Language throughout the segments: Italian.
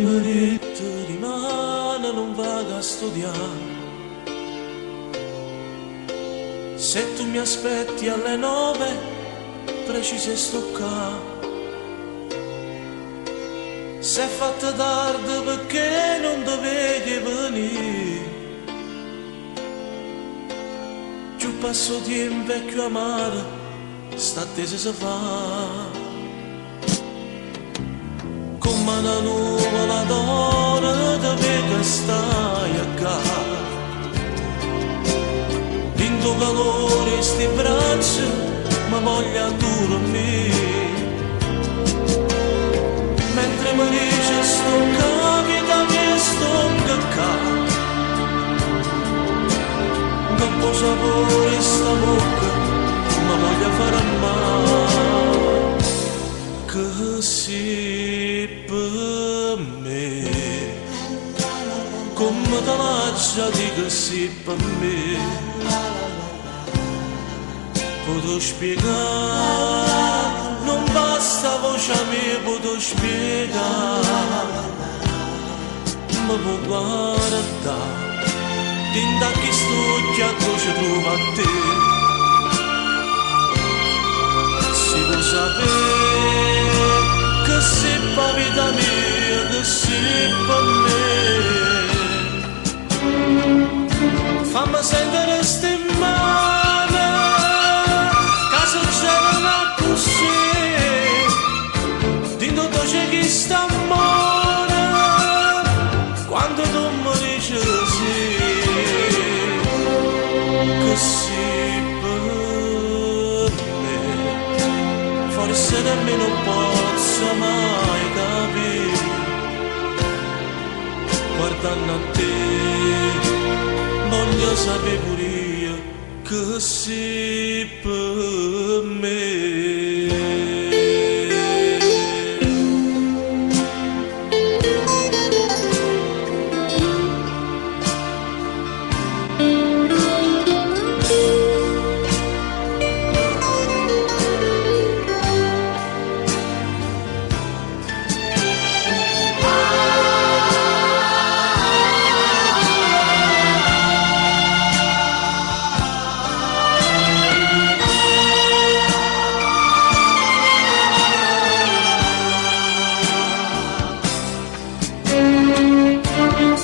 marito rimane, non vado a studiare. Se tu mi aspetti alle 9, precise sto qua. Se è fatta tardi perché non dovevi venire, più passo tempo e più amare, sta attesa si fa. Come una nuvola d'oro dove che stai a casa, in tuo calore sti braccia ma voglia dormire. Mentre mi dice sto capita che sto cacca, dopo sapore sta bocca ma voglia fare amare. Che si per me, come te lascia di che si per me, posso spiegare, non basta voce a me, posso spiegare, ma può guardare, tinta che stucchia che trova a te, si può sapere che sei per vita mia, che sei per me, fammi sentire ste mani, caso c'erano così, di tutto c'è chi sta amore, quando tu mi dici sì, che sei per me, forse nemmeno posso mai capire, guardando a te, voglio sapere pure io che sei per me.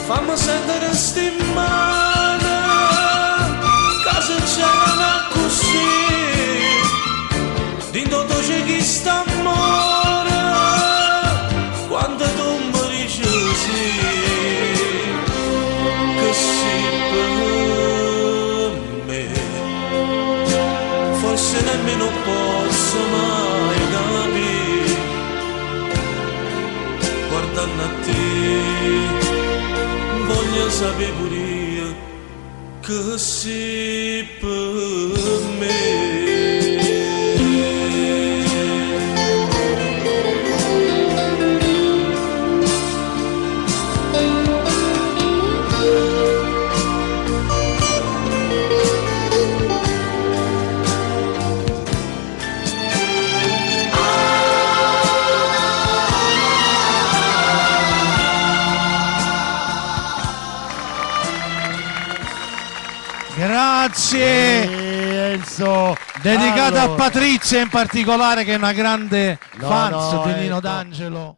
Fammi sentire sti mani, caso c'erano così, di tutto c'è chi sta amore, quando tu mi dici sì, che sei per me, forse nemmeno posso mai capire, guardando a te, voglio sapere pure io che sei per me. Grazie Enzo. dedicata Allora, a Patrizia in particolare, che è una grande No, fans no, di Nino ecco. D'Angelo.